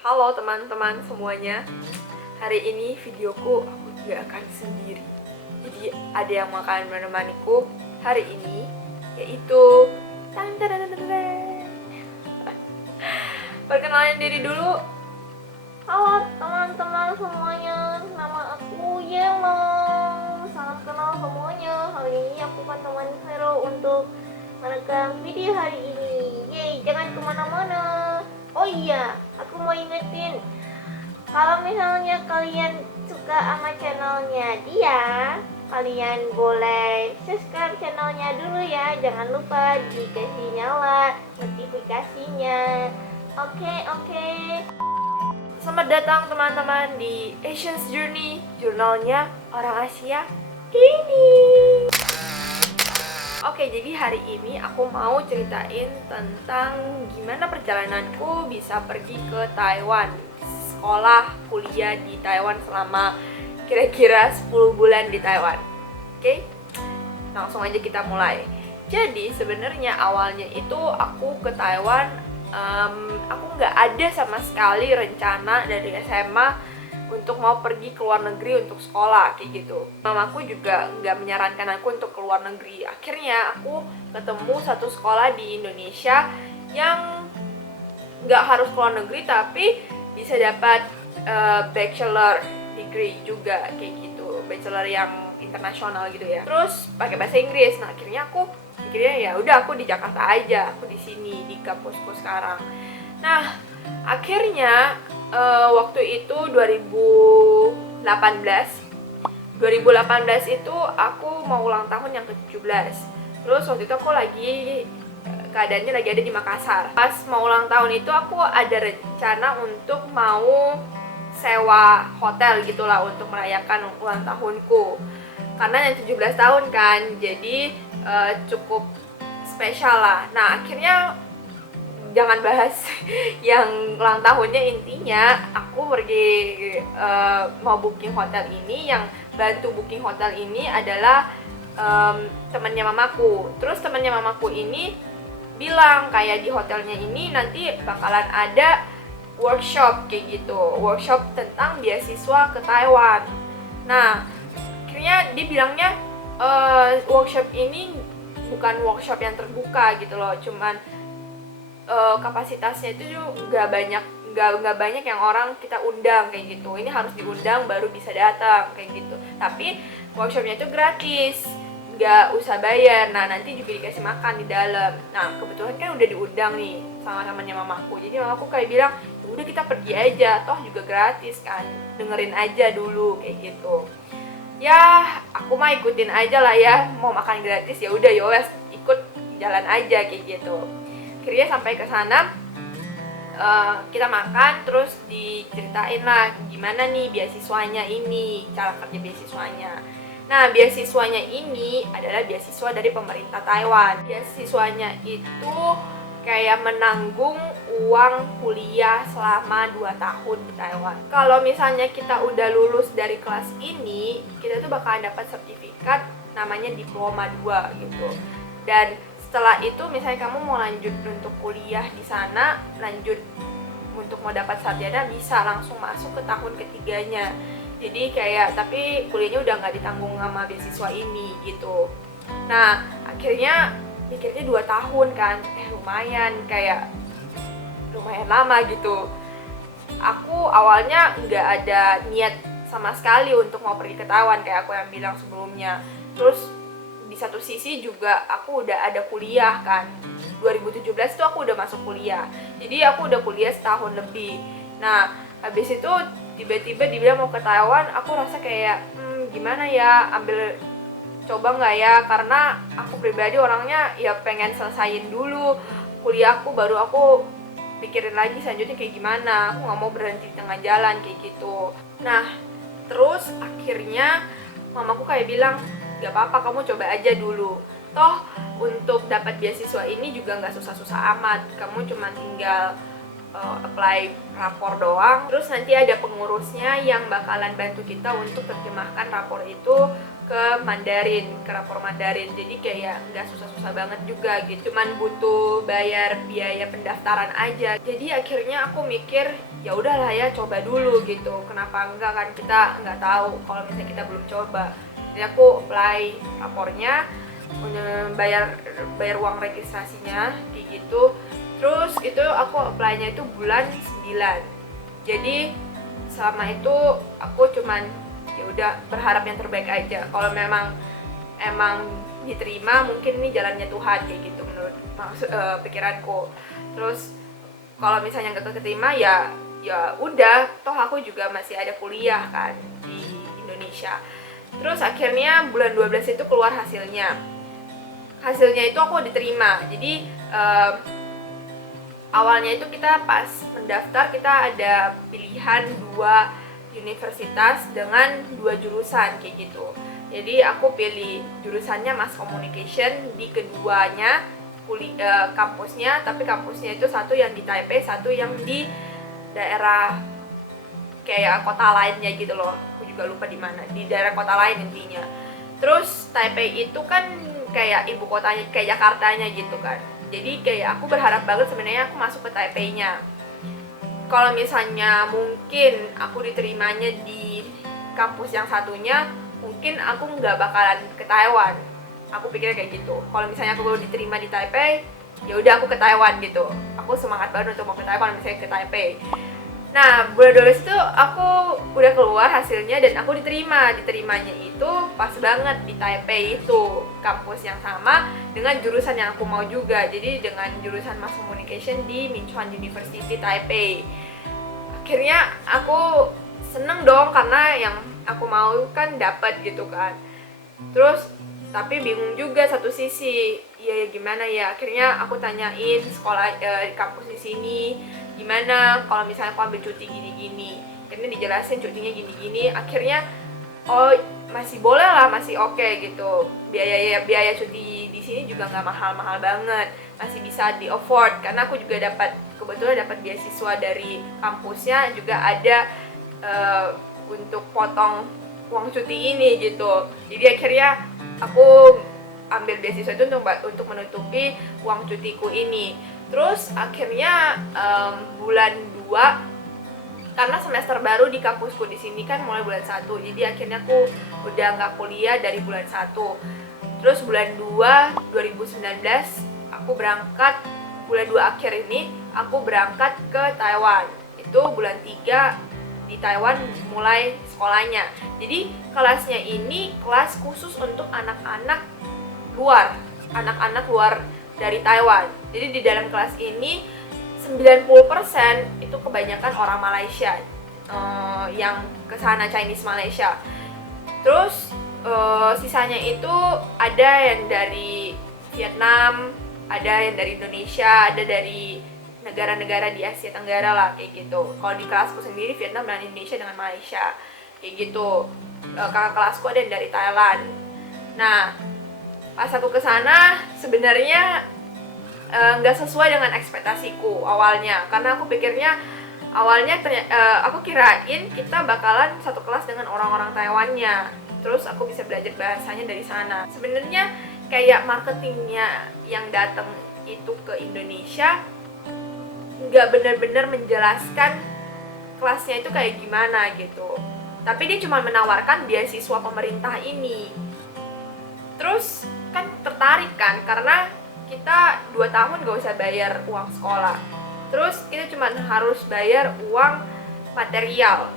Halo teman-teman semuanya. Hari ini videoku aku tidak akan sendiri. Jadi ada yang akan menemaniku hari ini, yaitu tan tan tan tan tan. Perkenalan diri dulu. Halo teman-teman semuanya, nama aku Yelo. Salam kenal semuanya. Hari ini aku akan temani Vero untuk merekam video hari ini. Yeay, jangan kemana-mana. Oh iya, aku mau ingetin, kalau misalnya kalian suka sama channelnya dia, kalian boleh subscribe channelnya dulu ya. Jangan lupa dikasih nyala notifikasinya. Oke. Selamat datang teman-teman di Asian's Journey, jurnalnya orang Asia ini. Oke, jadi hari ini aku mau ceritain tentang gimana perjalananku bisa pergi ke Taiwan, sekolah, kuliah di Taiwan selama kira-kira 10 bulan di Taiwan. Oke, langsung aja kita mulai. Jadi sebenarnya awalnya itu aku ke Taiwan, aku nggak ada sama sekali rencana dari SMA untuk mau pergi ke luar negeri untuk sekolah kayak gitu. Mamaku juga nggak menyarankan aku untuk ke luar negeri. Akhirnya aku ketemu satu sekolah di Indonesia yang nggak harus ke luar negeri tapi bisa dapat bachelor degree juga kayak gitu, bachelor yang internasional gitu ya. Terus pakai bahasa Inggris. Nah akhirnya aku pikirnya ya udah aku di Jakarta aja, aku di sini di kampusku sekarang. Nah akhirnya waktu itu 2018 itu aku mau ulang tahun yang ke-17. Terus waktu itu aku lagi keadaannya lagi ada di Makassar. Pas mau ulang tahun itu aku ada rencana untuk mau sewa hotel gitulah untuk merayakan ulang tahunku. Karena yang 17 tahun kan, jadi cukup spesial lah. Nah akhirnya jangan bahas yang ulang tahunnya, intinya aku pergi mau booking hotel ini. Yang bantu booking hotel ini adalah temannya mamaku. Terus temannya mamaku ini bilang kayak di hotelnya ini nanti bakalan ada workshop kayak gitu, workshop tentang beasiswa ke Taiwan. Nah akhirnya dia bilangnya workshop ini bukan workshop yang terbuka gitu loh, cuman kapasitasnya itu nggak banyak yang orang kita undang kayak gitu. Ini harus diundang baru bisa datang kayak gitu. Tapi workshopnya itu gratis, nggak usah bayar. Nah nanti juga dikasih makan di dalam. Nah kebetulan kan udah diundang nih sama temannya mamaku. Jadi mamaku kayak bilang udah kita pergi aja, toh juga gratis kan, dengerin aja dulu kayak gitu. Ya aku mah ikutin aja lah ya, mau makan gratis ya udah yowes ikut jalan aja kayak gitu. Akhirnya sampai ke sana kita makan, terus diceritain lah gimana nih beasiswanya ini, cara kerja beasiswanya. Nah beasiswanya ini adalah beasiswa dari pemerintah Taiwan. Beasiswanya itu kayak menanggung uang kuliah selama 2 tahun di Taiwan. Kalau misalnya kita udah lulus dari kelas ini, kita tuh bakalan dapat sertifikat namanya diploma 2 gitu. Dan setelah itu misalnya kamu mau lanjut untuk kuliah di sana, lanjut untuk mau dapat sarjana, bisa langsung masuk ke tahun ketiganya. Jadi kayak tapi kuliahnya udah nggak ditanggung sama beasiswa ini gitu. Nah akhirnya pikirnya 2 tahun kan, lumayan lama gitu. Aku awalnya nggak ada niat sama sekali untuk mau pergi ke Taiwan kayak aku yang bilang sebelumnya. Terus di satu sisi juga aku udah ada kuliah kan, 2017 tuh aku udah masuk kuliah, jadi aku udah kuliah setahun lebih. Nah habis itu tiba-tiba dibilang mau ke Taiwan, aku rasa kayak gimana ya, coba nggak ya, karena aku pribadi orangnya ya pengen selesain dulu kuliahku baru aku pikirin lagi selanjutnya kayak gimana. Aku nggak mau berhenti di tengah jalan kayak gitu. Nah terus akhirnya mamaku kayak bilang gak apa-apa, kamu coba aja dulu, toh untuk dapat beasiswa ini juga nggak susah-susah amat, kamu cuma tinggal apply rapor doang, terus nanti ada pengurusnya yang bakalan bantu kita untuk terjemahkan rapor itu ke Mandarin, ke rapor Mandarin. Jadi kayak nggak susah-susah banget juga gitu, cuman butuh bayar biaya pendaftaran aja. Jadi akhirnya aku mikir ya udahlah ya, coba dulu gitu, kenapa enggak, kan kita nggak tahu kalau misalnya kita belum coba. Jadi aku apply rapornya, bayar uang registrasinya kayak gitu. Terus itu aku apply-nya itu bulan 9. Jadi selama itu aku cuman ya udah berharap yang terbaik aja. Kalau emang diterima, mungkin ini jalannya Tuhan kayak gitu menurut pikiranku. Terus kalau misalnya nggak keterima ya udah, toh aku juga masih ada kuliah kan di Indonesia. Terus akhirnya bulan 12 itu keluar hasilnya itu aku diterima. Jadi awalnya itu kita pas mendaftar kita ada pilihan 2 universitas dengan 2 jurusan kayak gitu. Jadi aku pilih jurusannya Mass Communication di keduanya kampusnya, tapi kampusnya itu satu yang di Taipei, satu yang di daerah kayak kota lainnya gitu loh. Aku juga lupa di mana, di daerah kota lain intinya. Terus Taipei itu kan kayak ibu kotanya, kayak Jakartanya gitu kan. Jadi kayak aku berharap banget sebenarnya aku masuk ke Taipei-nya. Kalau misalnya mungkin aku diterimanya di kampus yang satunya, mungkin aku nggak bakalan ke Taiwan. Aku pikirnya kayak gitu. Kalau misalnya aku diterima di Taipei, ya udah aku ke Taiwan gitu. Aku semangat banget untuk mau ke Taiwan misalnya ke Taipei. Nah, bulan 12 itu aku udah keluar hasilnya dan aku diterimanya itu pas banget di Taipei itu, kampus yang sama dengan jurusan yang aku mau juga. Jadi dengan jurusan Mass Communication di Minchuan University Taipei. Akhirnya aku seneng dong karena yang aku mau kan dapat gitu kan. Terus tapi bingung juga satu sisi, ya gimana ya. Akhirnya aku tanyain sekolah kampus di sini gimana kalau misalnya aku ambil cuti gini-gini. Akhirnya dijelasin cutinya gini-gini. Akhirnya oh masih boleh lah, masih oke gitu. Biaya cuti di sini juga nggak mahal-mahal banget, masih bisa di afford karena aku juga kebetulan dapat beasiswa dari kampusnya, juga ada untuk potong uang cuti ini gitu. Jadi akhirnya aku ambil beasiswa itu untuk menutupi uang cutiku ini. Terus akhirnya bulan 2, karena semester baru di kampusku di sini kan mulai bulan 1, jadi akhirnya aku udah nggak kuliah dari bulan 1. Terus bulan 2 2019 aku berangkat, bulan 2 akhir ini aku berangkat ke Taiwan. Itu bulan 3 di Taiwan mulai sekolahnya. Jadi kelasnya ini kelas khusus untuk anak-anak luar dari Taiwan. Jadi di dalam kelas ini 90% itu kebanyakan orang Malaysia, yang kesana Chinese Malaysia. Terus sisanya itu ada yang dari Vietnam, ada yang dari Indonesia, ada dari negara-negara di Asia Tenggara lah kayak gitu. Kalau di kelasku sendiri Vietnam dan Indonesia dengan Malaysia kayak gitu. Kakak kelasku ada yang dari Thailand. Nah, pas aku kesana sebenarnya nggak sesuai dengan ekspektasiku awalnya, karena aku pikirnya aku kirain kita bakalan satu kelas dengan orang-orang Taiwannya, terus aku bisa belajar bahasanya dari sana. Sebenarnya kayak marketingnya yang datang itu ke Indonesia nggak benar-benar menjelaskan kelasnya itu kayak gimana gitu, tapi dia cuma menawarkan beasiswa pemerintah ini. Terus kan tertarik kan, karena kita 2 tahun gak usah bayar uang sekolah, terus kita cuma harus bayar uang material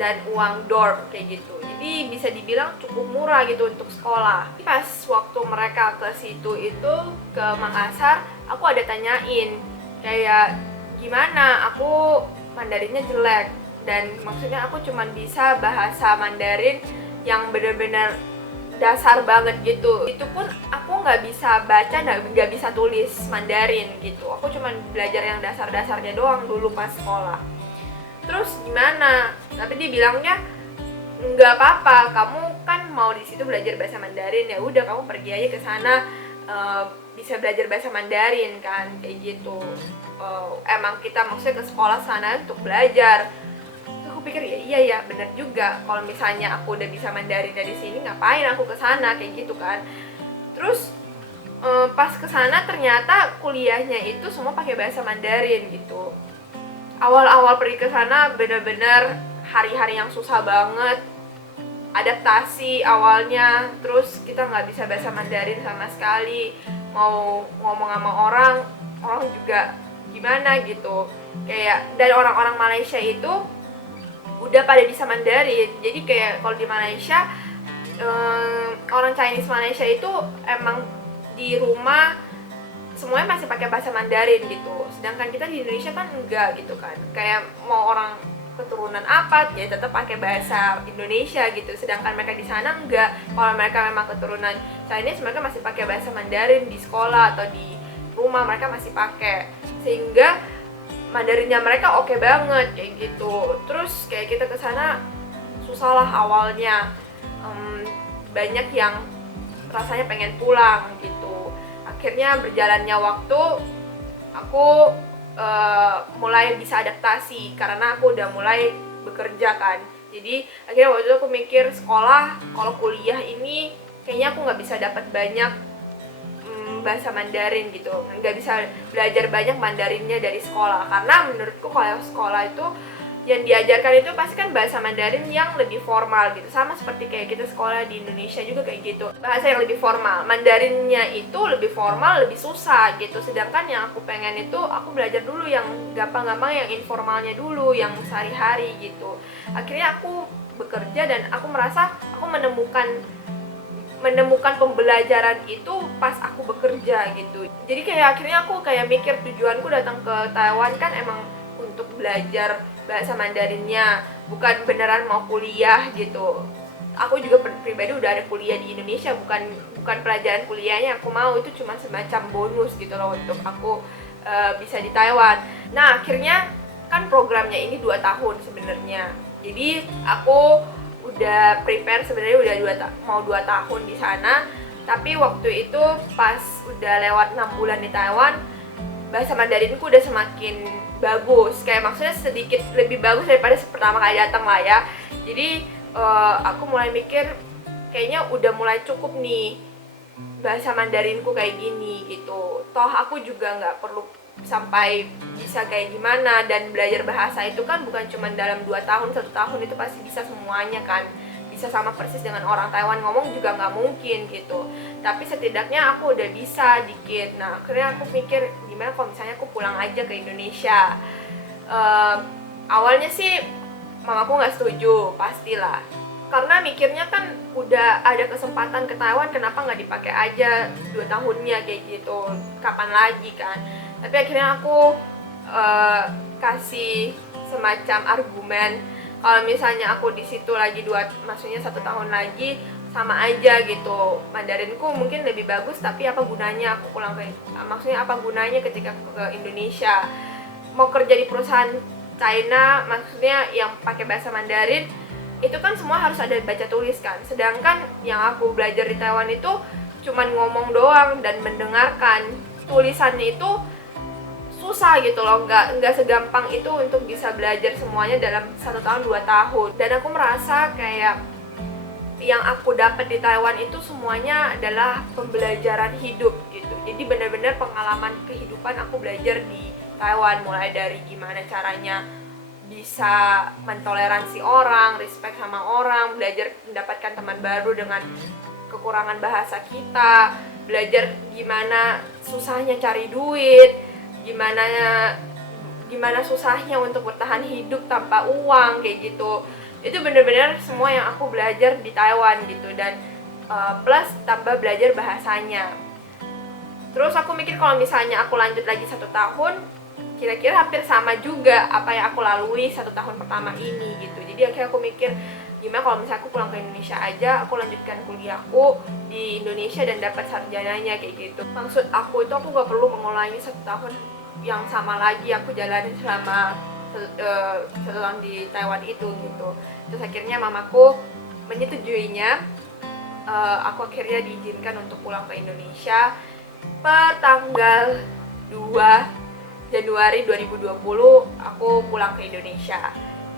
dan uang dorm kayak gitu. Jadi bisa dibilang cukup murah gitu untuk sekolah. Pas waktu mereka ke situ itu, ke Makassar, aku ada tanyain kayak gimana, aku Mandarinnya jelek, dan maksudnya aku cuma bisa bahasa Mandarin yang benar-benar dasar banget gitu. Itu pun aku nggak bisa baca, nggak bisa tulis Mandarin gitu. Aku cuma belajar yang dasar-dasarnya doang dulu pas sekolah. Terus gimana? Tapi dia bilangnya nggak apa-apa, kamu kan mau di situ belajar bahasa Mandarin, ya udah kamu pergi aja ke sana, bisa belajar bahasa Mandarin kan kayak gitu. Emang kita maksudnya ke sekolah sana untuk belajar. Terus aku pikir ya iya ya bener juga, kalau misalnya aku udah bisa Mandarin dari sini ngapain aku ke sana kayak gitu kan. Terus pas ke sana ternyata kuliahnya itu semua pakai bahasa Mandarin gitu. Awal-awal pergi ke sana bener-bener hari-hari yang susah banget, adaptasi awalnya. Terus kita nggak bisa bahasa Mandarin sama sekali, mau ngomong sama orang juga gimana gitu. Kayak dan orang-orang Malaysia itu udah pada bisa Mandarin, jadi kayak kalau di Malaysia orang Chinese Malaysia itu emang di rumah semuanya masih pakai bahasa Mandarin gitu, sedangkan kita di Indonesia kan enggak gitu kan, kayak mau orang keturunan apa ya tetap pakai bahasa Indonesia gitu, sedangkan mereka di sana enggak. Kalau mereka memang keturunan Chinese, mereka masih pakai bahasa Mandarin di sekolah atau di rumah, mereka masih pakai, sehingga Mandarinnya mereka oke banget kayak gitu. Terus kayak kita ke sana susah lah awalnya, banyak yang rasanya pengen pulang gitu. Akhirnya berjalannya waktu aku mulai bisa adaptasi karena aku udah mulai bekerja kan. Jadi akhirnya waktu itu aku mikir sekolah, kalau kuliah ini kayaknya aku nggak bisa dapat banyak bahasa Mandarin gitu, nggak bisa belajar banyak Mandarinnya dari sekolah, karena menurutku kalau sekolah itu yang diajarkan itu pasti kan bahasa Mandarin yang lebih formal gitu, sama seperti kayak kita sekolah di Indonesia juga kayak gitu, bahasa yang lebih formal. Mandarinnya itu lebih formal, lebih susah gitu, sedangkan yang aku pengen itu aku belajar dulu yang gampang-gampang, yang informalnya dulu, yang sehari-hari gitu. Akhirnya aku bekerja dan aku merasa aku menemukan pembelajaran itu pas aku bekerja gitu. Jadi kayak akhirnya aku kayak mikir tujuanku datang ke Taiwan kan emang untuk belajar bahasa Mandarinnya, bukan beneran mau kuliah gitu. Aku juga pribadi udah ada kuliah di Indonesia, bukan pelajaran kuliahnya aku mau, itu cuma semacam bonus gitu loh untuk aku bisa di Taiwan. Nah akhirnya kan programnya ini 2 tahun sebenarnya, jadi aku udah prepare sebenarnya udah mau 2 tahun di sana. Tapi waktu itu pas udah lewat 6 bulan di Taiwan, bahasa Mandarinku udah semakin bagus, kayak maksudnya sedikit lebih bagus daripada pertama kali datang lah ya. Jadi aku mulai mikir kayaknya udah mulai cukup nih bahasa Mandarinku kayak gini gitu. Toh aku juga nggak perlu sampai bisa kayak gimana, dan belajar bahasa itu kan bukan cuma dalam 2 tahun, 1 tahun itu pasti bisa semuanya kan, bisa sama persis dengan orang Taiwan ngomong juga nggak mungkin gitu, tapi setidaknya aku udah bisa dikit. Nah akhirnya aku mikir gimana kalau misalnya aku pulang aja ke Indonesia. Awalnya sih mamaku nggak setuju pastilah, karena mikirnya kan udah ada kesempatan ke Taiwan, kenapa nggak dipakai aja 2 tahunnya kayak gitu, kapan lagi kan. Tapi akhirnya aku kasih semacam argumen kalau misalnya aku di situ lagi maksudnya 1 tahun lagi sama aja gitu, Mandarinku mungkin lebih bagus, tapi apa gunanya aku pulang maksudnya apa gunanya ketika aku ke Indonesia mau kerja di perusahaan China, maksudnya yang pakai bahasa Mandarin itu kan semua harus ada baca tulis kan, sedangkan yang aku belajar di Taiwan itu cuman ngomong doang dan mendengarkan. Tulisannya itu susah gitu loh, nggak segampang itu untuk bisa belajar semuanya dalam 1 tahun 2 tahun. Dan aku merasa kayak yang aku dapat di Taiwan itu semuanya adalah pembelajaran hidup gitu. Jadi benar-benar pengalaman kehidupan aku belajar di Taiwan, mulai dari gimana caranya bisa mentoleransi orang, respect sama orang, belajar mendapatkan teman baru dengan kekurangan bahasa kita, belajar gimana susahnya cari duit, gimana susahnya untuk bertahan hidup tanpa uang kayak gitu. Itu benar-benar semua yang aku belajar di Taiwan gitu, dan plus tambah belajar bahasanya. Terus aku mikir kalau misalnya aku lanjut lagi 1 tahun, kira-kira hampir sama juga apa yang aku lalui 1 tahun pertama ini gitu. Jadi akhirnya aku mikir gimana kalau misalnya aku pulang ke Indonesia aja, aku lanjutkan kuliahku di Indonesia dan dapat sarjananya kayak gitu. Maksud aku itu aku gak perlu mengulangi 1 tahun yang sama lagi aku jalanin selama 1 tahun di Taiwan itu gitu. Terus akhirnya mamaku menyetujuinya. Aku akhirnya diizinkan untuk pulang ke Indonesia per tanggal 2 Januari 2020 aku pulang ke Indonesia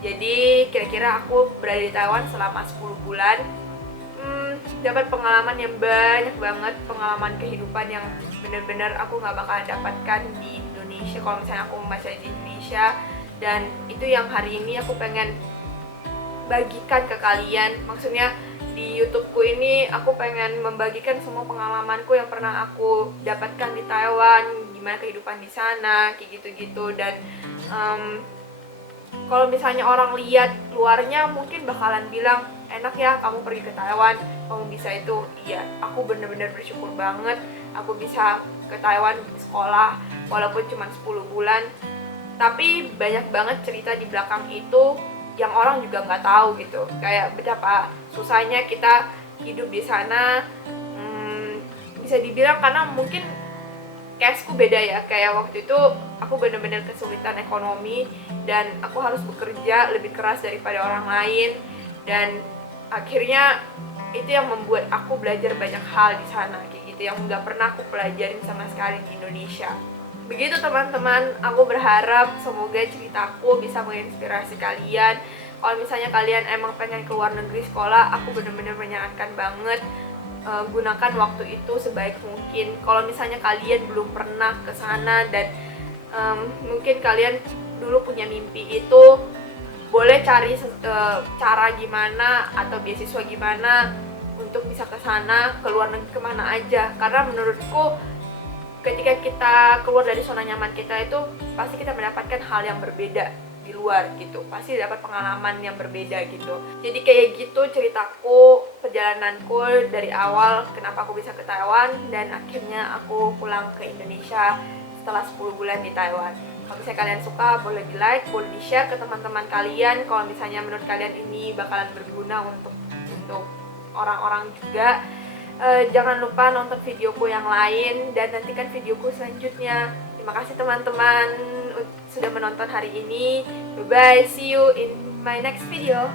Jadi kira-kira aku berada di Taiwan selama 10 bulan. Dapat pengalaman yang banyak banget, pengalaman kehidupan yang benar-benar aku nggak bakalan dapatkan di Indonesia kalau misalnya aku membaca di Indonesia. Dan itu yang hari ini aku pengen bagikan ke kalian. Maksudnya di YouTubeku ini aku pengen membagikan semua pengalamanku yang pernah aku dapatkan di Taiwan, gimana kehidupan di sana, kayak gitu-gitu. Dan kalau misalnya orang lihat luarnya mungkin bakalan bilang, enak ya kamu pergi ke Taiwan, kamu bisa itu. Iya, aku bener-bener bersyukur banget aku bisa ke Taiwan sekolah walaupun cuma 10 bulan. Tapi banyak banget cerita di belakang itu yang orang juga nggak tahu gitu. Kayak betapa susahnya kita hidup di sana. Bisa dibilang karena mungkin cashku beda ya. Kayak waktu itu aku bener-bener kesulitan ekonomi dan aku harus bekerja lebih keras daripada orang lain. Dan akhirnya itu yang membuat aku belajar banyak hal di sana kayak gitu yang nggak pernah aku pelajarin sama sekali di Indonesia. Begitu teman-teman, aku berharap semoga ceritaku bisa menginspirasi kalian. Kalau misalnya kalian emang pengen keluar negeri sekolah, aku bener-bener menyarankan banget gunakan waktu itu sebaik mungkin. Kalau misalnya kalian belum pernah ke sana dan mungkin kalian dulu punya mimpi itu, boleh cari cara gimana atau beasiswa gimana untuk bisa ke sana, ke luar negeri kemana aja. Karena menurutku ketika kita keluar dari zona nyaman kita itu pasti kita mendapatkan hal yang berbeda di luar gitu, pasti dapat pengalaman yang berbeda gitu. Jadi kayak gitu ceritaku, perjalananku dari awal kenapa aku bisa ke Taiwan dan akhirnya aku pulang ke Indonesia setelah 10 bulan di Taiwan. Kalau misalnya kalian suka, boleh di like, boleh di share ke teman-teman kalian. Kalau misalnya menurut kalian ini bakalan berguna untuk orang-orang juga. Jangan lupa nonton videoku yang lain dan nantikan videoku selanjutnya. Terima kasih teman-teman sudah menonton hari ini. Bye bye, see you in my next video.